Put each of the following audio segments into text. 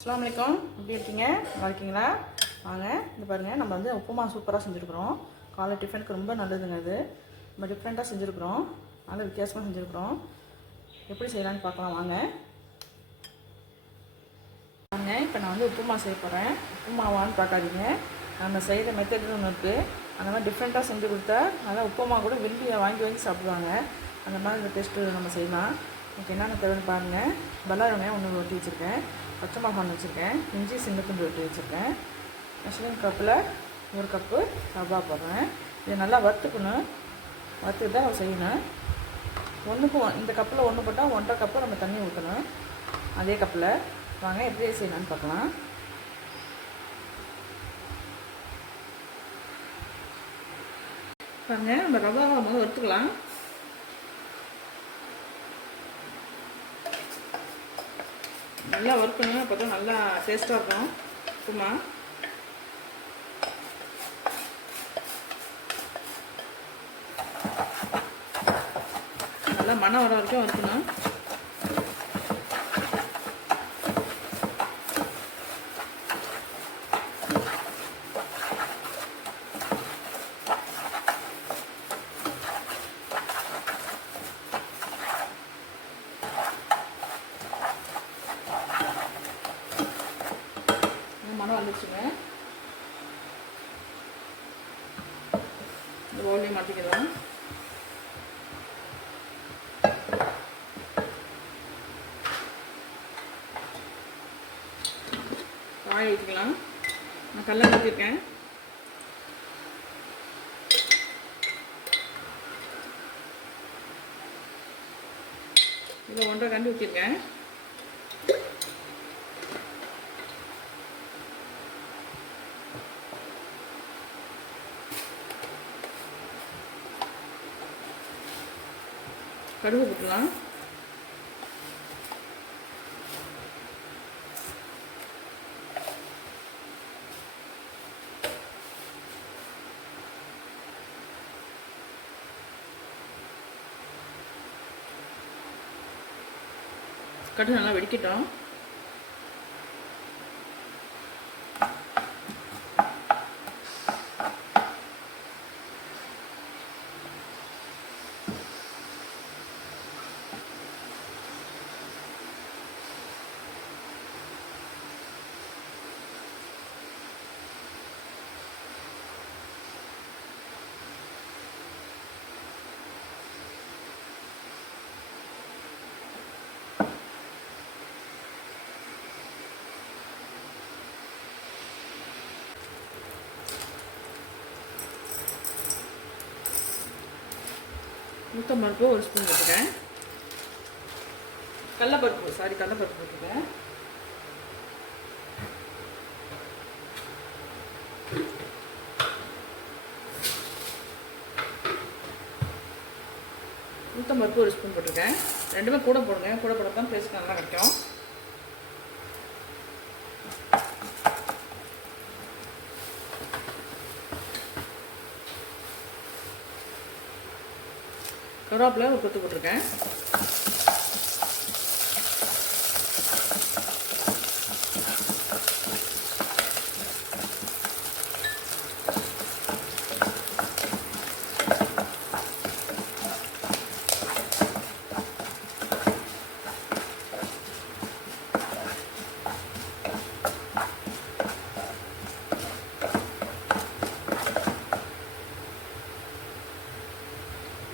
அஸ்ஸலாமு அலைக்கும். எப்படி இருக்கீங்க? நல்லா இருக்கீங்களா? வாங்க இது பாருங்கள், நம்ம வந்து உப்புமா சூப்பராக செஞ்சுருக்குறோம். காலை டிஃபனுக்கு ரொம்ப நல்லதுங்க. இது நம்ம டிஃப்ரெண்ட்டாக செஞ்சுருக்குறோம், நல்ல வித்தியாசமாக செஞ்சுருக்குறோம். எப்படி செய்யலான்னு பார்க்கலாம் வாங்க. வாங்க, இப்போ நான் வந்து உப்புமா செய்ய போகிறேன். உப்புமாவான்னு பார்க்காதீங்க, நம்ம செய்கிற மெத்தட்னு ஒன்று இருக்குது. அந்த மாதிரி டிஃப்ரெண்ட்டாக செஞ்சு கொடுத்தா நல்லா உப்புமா கூட வெளியே வாங்கி சாப்பிடுவாங்க. அந்த மாதிரி இந்த டேஸ்ட்டு நம்ம செய்யலாம். எனக்கு என்னென்ன தேவைன்னு பாருங்கள். பல்லாரி வெங்காயம் ஒன்று வெட்டி வச்சுருக்கேன், பச்சை மிளகாய் வச்சுருக்கேன், இஞ்சி சின்ன துண்டு வெட்டி வச்சுருக்கேன். மெஷரிங் கப்பில் 1 கப்பு ரவா போடுறேன். இதை நல்லா வறுத்துக்கணும், வறுத்துட்டு தான் நம்ம செய்யணும். இந்த கப்பில் 1 போட்டால் 1.5 கப்பு நம்ம தண்ணி ஊற்றணும். அதே கப்பில் வாங்க எப்படி செய்யலான்னு பார்க்கலாம். பாருங்க, நம்ம ரவாவை முதல்ல வறுத்துக்கலாம். நல்லா வறுக்கணும், அப்போ தான் நல்லா டேஸ்ட்டாக இருக்கும் உப்புமா. நல்லா மணம் வர வரைக்கும் வறுக்கணும். மணம் வந்துச்சுங்க, இந்த பவுலையும் மாற்றிக்கிறோம். காய ஊற்றிக்கலாம். நான் கல்லை ஊற்றிருக்கேன். இதில் 1.5 கண்டு ஊற்றிருக்கேன். கடுகு போட்டுக்கலாம். கடுகு நல்லா வெடிக்கட்டும். உளுத்தம்பருப்பு 1 ஸ்பூன் போட்டுருக்கேன். கடலைப்பருப்பு போட்டுருக்கேன். உளுத்தம்பருப்பு 1 ஸ்பூன் போட்டிருக்கேன். ரெண்டுமே கூட போடுங்க, கூட போட தான் டேஸ்ட் நல்லா கிடைக்கும். கருவேப்பிலை 1 கொத்து போட்டிருக்கேன்.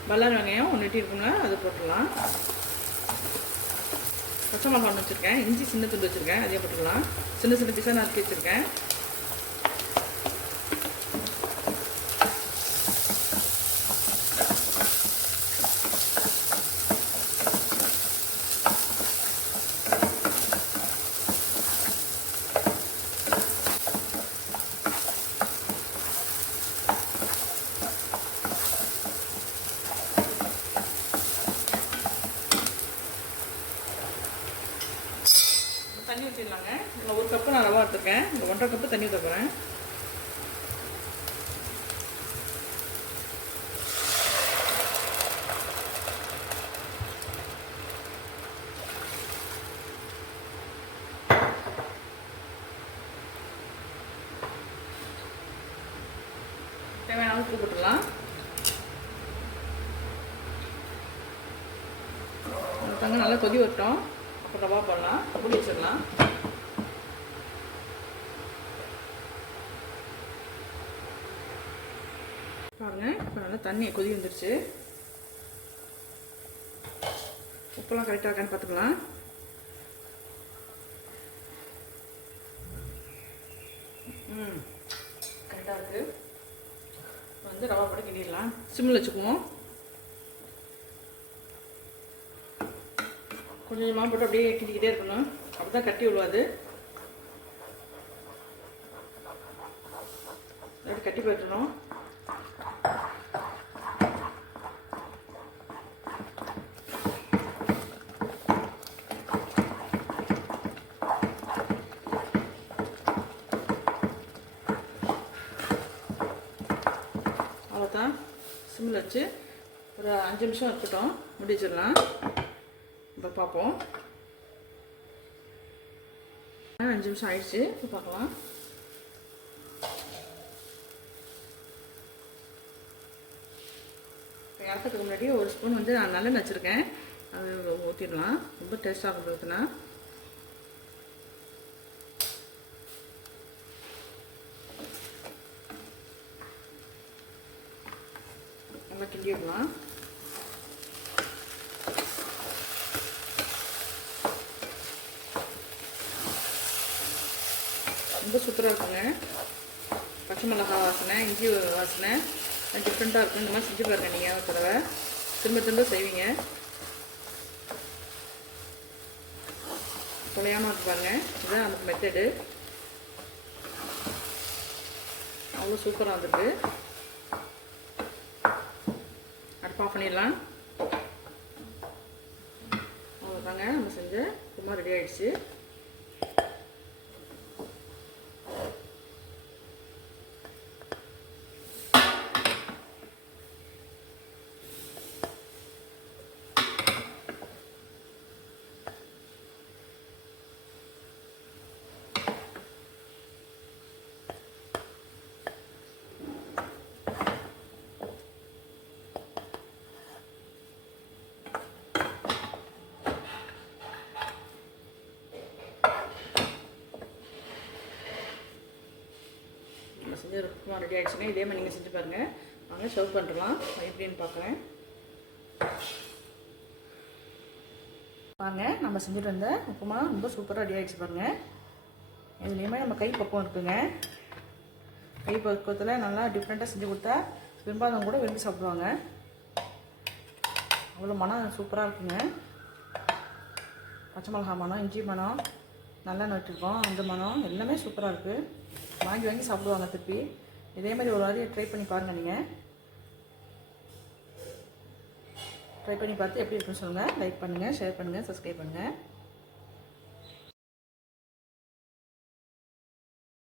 பல்லாரி வெங்காயம் 1 இருக்குங்க, அது போட்டுடலாம். பச்சை மிளகாய் வச்சுருக்கேன், இஞ்சி சின்ன துண்டு வச்சுருக்கேன், அதே போட்டுக்கலாம். சின்ன பீஸாக நறுக்கி வச்சுருக்கேன். தண்ணி ஊற்றிடலாங்க. இதில் 1 கப்பு நான் ரவா எடுத்துருக்கேன், இந்த 1.5 கப்பு தண்ணி ஊற்ற போகிறேன். நல்லா கொதி வரட்டும். அப்புறம் ரவா போடலாம், மூடி வச்சிடலாம். பாருங்கள், இப்போ நல்லா தண்ணி கொதி வந்துருச்சு. உப்பெல்லாம் கரெக்டாக இருக்கான்னு பார்த்துக்கலாம். கரெக்டாக இருக்குது. வந்து ரவா போட்டு கிண்டிடலாம். சிம்மில் வச்சுக்குவோம். கொஞ்சம் கொஞ்சமாக போட்டு அப்படியே கிண்டிக்கிட்டே இருக்கணும். அப்படி தான் கட்டி விழுவாது. அப்படி கட்டி போய்ட்டுணும். அவ்வளோதான். சிம்மில் வச்சு ஒரு 5 நிமிஷம் இருக்கட்டும், முடிச்சிடலாம். இப்போ பார்ப்போம். 5 நிமிஷம் ஆயிடுச்சு. இப்போ பார்க்கலாம். இப்போ இறக்கிறதுக்கு முன்னாடி ஒரு ஸ்பூன் வந்து நான் நல்லெண்ணெய் வச்சுருக்கேன், அது ஊற்றிடலாம். ரொம்ப டேஸ்ட்டாக இருக்கும் ஊற்றினா. நல்லா கிண்டி விடலாம். ரொம்ப சூப்பராக இருக்குங்க. பச்சை மிளகாய் வாசனை, இஞ்சி வாசனை டிஃப்ரெண்ட்டாக இருக்கும். இந்த மாதிரி செஞ்சு பாருங்கள் நீங்கள் ஒரு தடவை. திரும்ப திரும்ப செய்வீங்க. குலையாமல் இருக்கு பாருங்கள். இதுதான் அந்த மெத்தடு. அவ்வளோ சூப்பராக வந்துருக்கு. அடுப்பு ஆஃப் பண்ணிடலாம். அவ்வளோதாங்க, நம்ம செஞ்ச உப்புமா ரெடி ஆகிடுச்சு. செஞ்சு உப்புமா ரெடி ஆகிடுச்சுங்க. இதே மாதிரி நீங்கள் செஞ்சு பாருங்கள். வாங்க சர்வ் பண்ணுறலாம். எப்படின்னு பார்க்குறேன். பாருங்கள், நம்ம செஞ்சுட்டு வந்த உப்புமா ரொம்ப சூப்பராக ரெடி ஆகிடுச்சு பாருங்கள். இதுலேயுமே நம்ம கை பக்குவம் இருக்குங்க. கை பக்குவத்தில் நல்லா டிஃப்ரெண்ட்டாக செஞ்சு கொடுத்தா விரும்பாதவங்க கூட விரும்பி சாப்பிடுவாங்க. அவ்வளோ மனம் சூப்பராக இருக்குங்க. பச்சை மிளகா மனம், இஞ்சி மனம், நல்லெண்ணெய் வச்சுருக்கோம், அந்த மனம் எல்லாமே சூப்பராக இருக்குது. வாங்கி வாங்கி சாப்பிடுவாங்க திருப்பி. இதே மாதிரி ஒரு வாரி ட்ரை பண்ணி பாருங்கள். நீங்கள் ட்ரை பண்ணி பார்த்து எப்படி இருக்குன்னு சொல்லுங்கள். லைக் பண்ணுங்கள், ஷேர் பண்ணுங்கள், சப்ஸ்கிரைப் பண்ணுங்கள்.